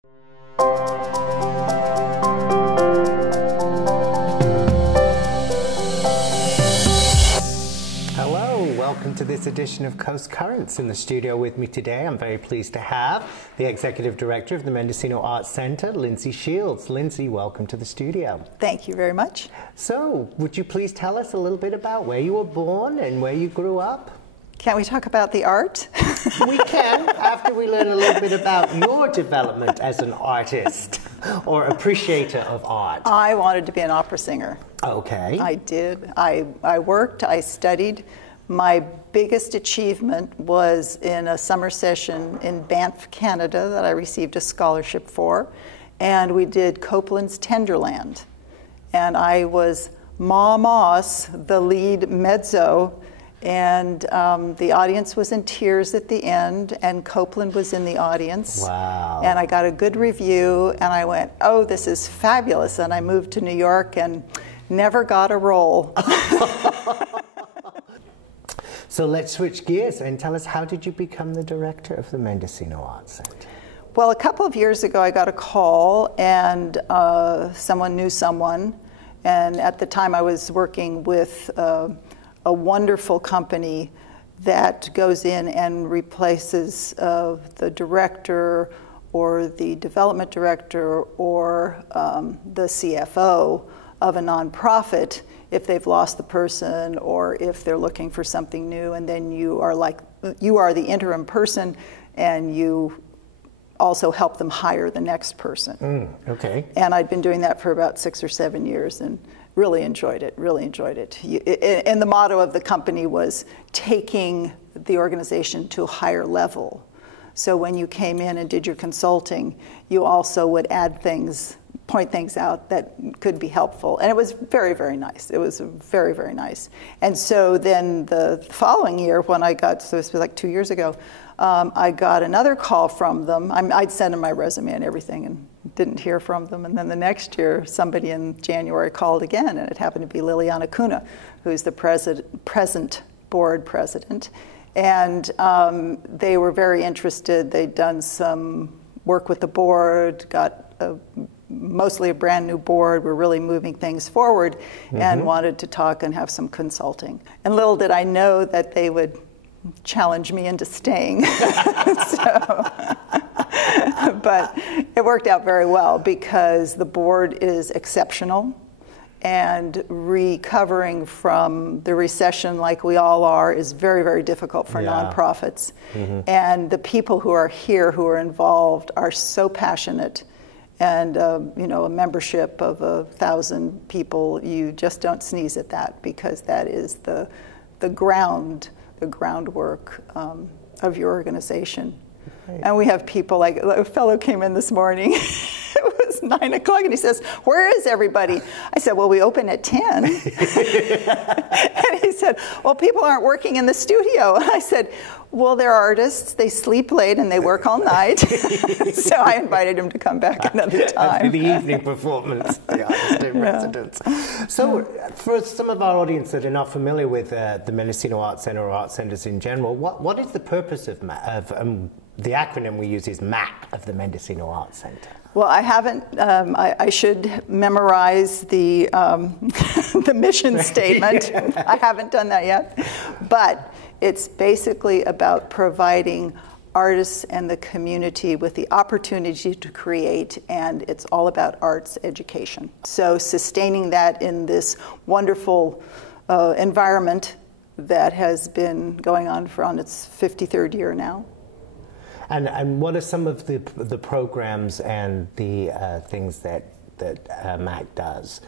Welcome to this edition of Coast Currents. In the studio with me today, I'm very pleased to have the Executive Director of the Mendocino Arts Center, Lindsay Shields. Lindsay, welcome to the studio. Thank you very much. So, would you please tell us a little bit about where you were born and where you grew up? Can't we talk about the art? We can, after we learn a little bit about your development as an artist or appreciator of art. I wanted to be an opera singer. Okay. I did. I worked, I studied. My biggest achievement was in a summer session in Banff, Canada, that I received a scholarship for, and we did Copland's Tenderland. And I was Ma Moss, the lead mezzo, and the audience was in tears at the end, and Copland was in the audience. Wow. And I got a good review, and I went, oh, this is fabulous. And I moved to New York and never got a role. So let's switch gears and tell us, how did you become the director of the Mendocino Arts Center? Well, a couple of years ago, I got a call, and someone knew someone. And at the time, I was working with a wonderful company that goes in and replaces the director or the development director or the CFO of a nonprofit if they've lost the person or if they're looking for something new, and then you are the interim person, and you also help them hire the next person. Okay. And I'd been doing that for about 6 or 7 years and really enjoyed it, And the motto of the company was taking the organization to a higher level. So when you came in and did your consulting, you also would add things, point things out that could be helpful. And it was very, very nice. It was very, very nice. And so then the following year, when I got, so this was like 2 years ago, I got another call from them. I'd sent them my resume and everything and didn't hear from them. And then the next year, somebody in January called again, and it happened to be Liliana Cunha, who's the present board president. And they were very interested. They'd done some work with the board, got mostly a brand new board, were really moving things forward, and wanted to talk and have some consulting. And little did I know that they would challenge me into staying. But it worked out very well because the board is exceptional, and recovering from the recession like we all are is very, very difficult for nonprofits. And the people who are here, who are involved, are so passionate. And a membership of 1,000 people, you just don't sneeze at that, because that is the groundwork of your organization. Right. And we have people like, a fellow came in this morning, it was 9 o'clock, and he says, where is everybody? I said, well, we open at 10. And he said, well, people aren't working in the studio. And I said, well, they're artists, they sleep late and they work all night. So I invited him to come back another time. After the evening performance, the artist in residence. So for some of our audience that are not familiar with the Mendocino Arts Center or art centers in general, what is the purpose of the acronym we use is MAC, of the Mendocino Arts Center? Well, I haven't. I should memorize the the mission statement. I haven't done that yet, but it's basically about providing artists and the community with the opportunity to create, and it's all about arts education. So sustaining that in this wonderful environment that has been going on on its 53rd year now. And what are some of the programs and the things that MAC does?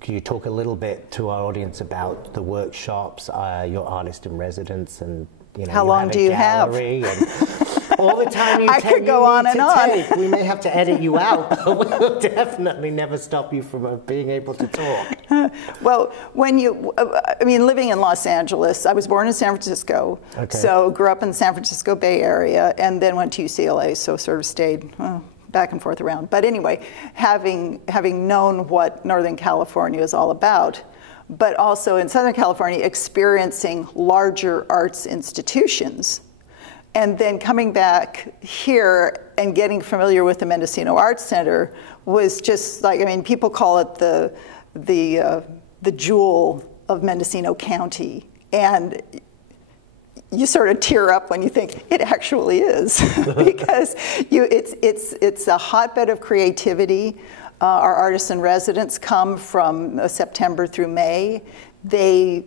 Can you talk a little bit to our audience about the workshops, your artist in residence, and how long do you have? And all the time you I could go on and on. Take. We may have to edit you out, but we'll definitely never stop you from being able to talk. Well, living in Los Angeles, I was born in San Francisco, so grew up in the San Francisco Bay Area, and then went to UCLA, so sort of stayed back and forth around. But anyway, having known what Northern California is all about, but also in Southern California experiencing larger arts institutions, And then coming back here and getting familiar with the Mendocino Arts Center was just like, I mean, people call it the jewel of Mendocino County. And you sort of tear up when you think it actually is, because it's a hotbed of creativity. Our artists in residence come from September through May. They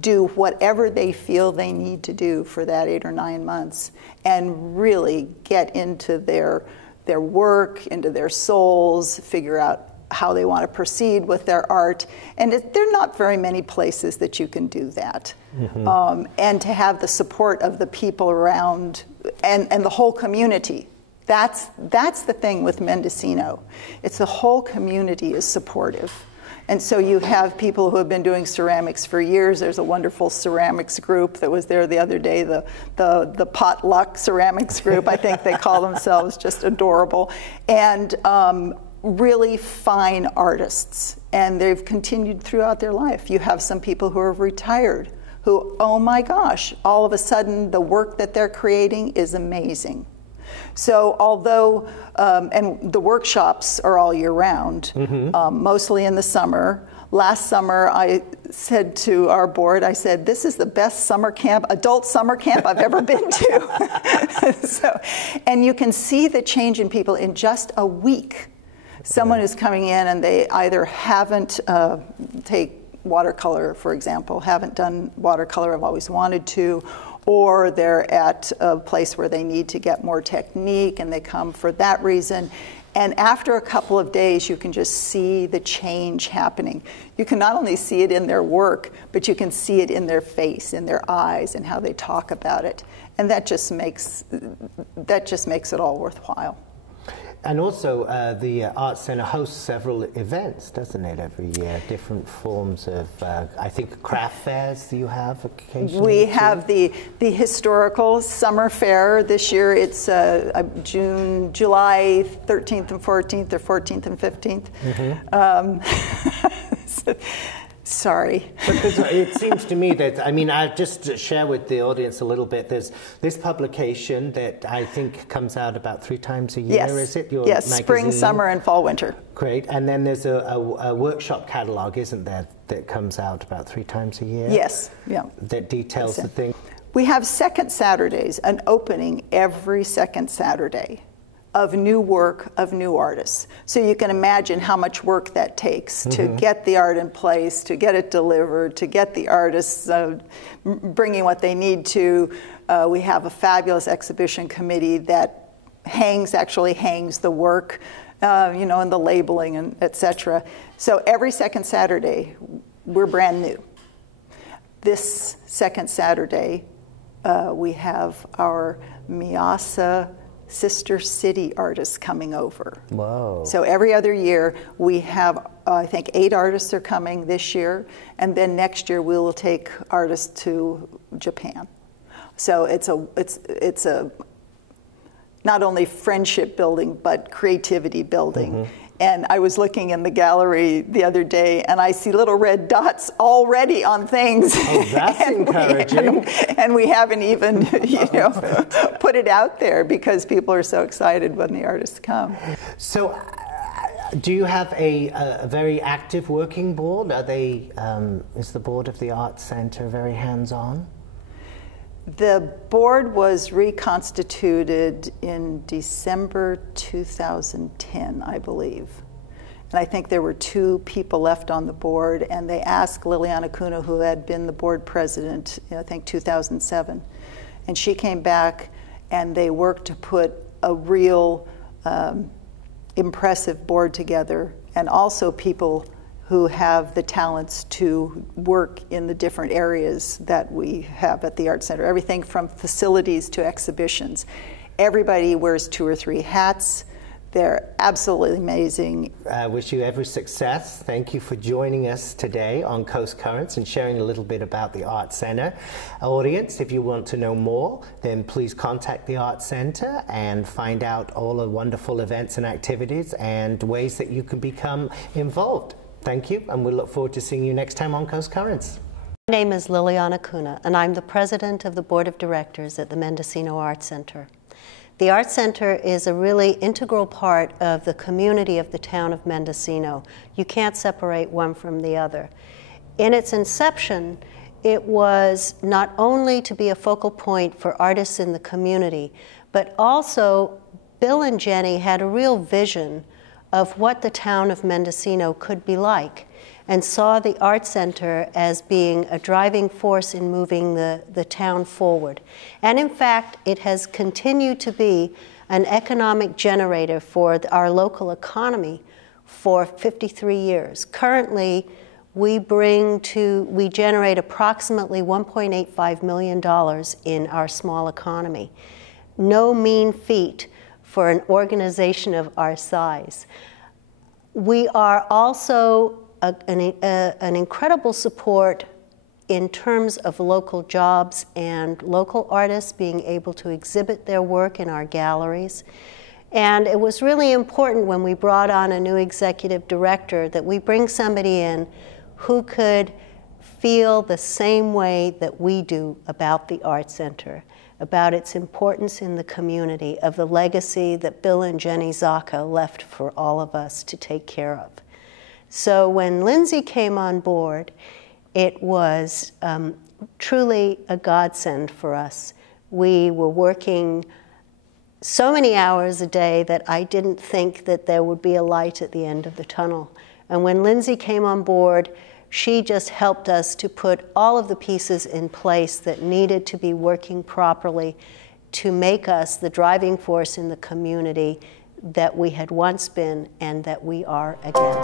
do whatever they feel they need to do for that 8 or 9 months and really get into their work, into their souls, figure out how they want to proceed with their art. And there are not very many places that you can do that. Mm-hmm. And to have the support of the people around and the whole community. That's the thing with Mendocino. It's the whole community is supportive. And so you have people who have been doing ceramics for years. There's a wonderful ceramics group that was there the other day, the potluck ceramics group, I think they call themselves, just adorable. And really fine artists. And they've continued throughout their life. You have some people who are retired who, oh my gosh, all of a sudden the work that they're creating is amazing. So although, and the workshops are all year round, mm-hmm. Mostly in the summer. Last summer, I said to our board, I said, this is the best summer camp, adult summer camp I've ever been to. And you can see the change in people in just a week. Someone is coming in and they either haven't, take watercolor, for example, haven't done watercolor, I've always wanted to, or they're at a place where they need to get more technique and they come for that reason. And after a couple of days, you can just see the change happening. You can not only see it in their work, but you can see it in their face, in their eyes, and how they talk about it. And that just makes it all worthwhile. And also, the Arts Center hosts several events, doesn't it, every year? Different forms of, I think, craft fairs you have occasionally? We have the historical summer fair. This year it's July 13th and 14th, or 14th and 15th. Mm-hmm. Sorry. But it seems to me that, I mean, I'll just share with the audience a little bit. There's this publication that I think comes out about 3 times a year, yes. Is it? Your yes, magazine? Spring, summer, and fall, winter. Great. And then there's a workshop catalog, isn't there, that comes out about 3 times a year? Yes, yeah. That details the thing. We have second Saturdays, an opening every second Saturday of new work, of new artists. So you can imagine how much work that takes to get the art in place, to get it delivered, to get the artists bringing what they need to. We have a fabulous exhibition committee that actually hangs the work, and the labeling and et cetera. So every second Saturday, we're brand new. This second Saturday, we have our Miasa Sister City artists coming over. Wow. So every other year we have, I think 8 artists are coming this year, and then next year we will take artists to Japan. So it's a not only friendship building, but creativity building. Mm-hmm. And I was looking in the gallery the other day, and I see little red dots already on things. Oh, that's encouraging. And we haven't even, put it out there because people are so excited when the artists come. So, do you have a very active working board? Are they? Is the board of the Arts Center very hands-on? The board was reconstituted in December 2010, I believe. And I think there were 2 people left on the board, and they asked Liliana Cunha, who had been the board president, I think 2007. And she came back, and they worked to put a real impressive board together, and also people who have the talents to work in the different areas that we have at the Art Center. Everything from facilities to exhibitions. Everybody wears 2 or 3 hats. They're absolutely amazing. I wish you every success. Thank you for joining us today on Coast Currents and sharing a little bit about the Art Center. Audience, if you want to know more, then please contact the Art Center and find out all the wonderful events and activities and ways that you can become involved. Thank you, and we look forward to seeing you next time on Coast Currents. My name is Liliana Cunha, and I'm the president of the board of directors at the Mendocino Arts Center. The Arts Center is a really integral part of the community of the town of Mendocino. You can't separate one from the other. In its inception, it was not only to be a focal point for artists in the community, but also Bill and Jenny had a real vision of what the town of Mendocino could be like, and saw the Art Center as being a driving force in moving the town forward. And in fact, it has continued to be an economic generator for our local economy for 53 years. Currently, we generate approximately $1.85 million in our small economy. No mean feat for an organization of our size. We are also an incredible support in terms of local jobs and local artists being able to exhibit their work in our galleries. And it was really important when we brought on a new executive director that we bring somebody in who could feel the same way that we do about the Art Center, about its importance in the community, of the legacy that Bill and Jenny Zaka left for all of us to take care of. So when Lindsay came on board, it was truly a godsend for us. We were working so many hours a day that I didn't think that there would be a light at the end of the tunnel. And when Lindsay came on board, she just helped us to put all of the pieces in place that needed to be working properly to make us the driving force in the community that we had once been and that we are again.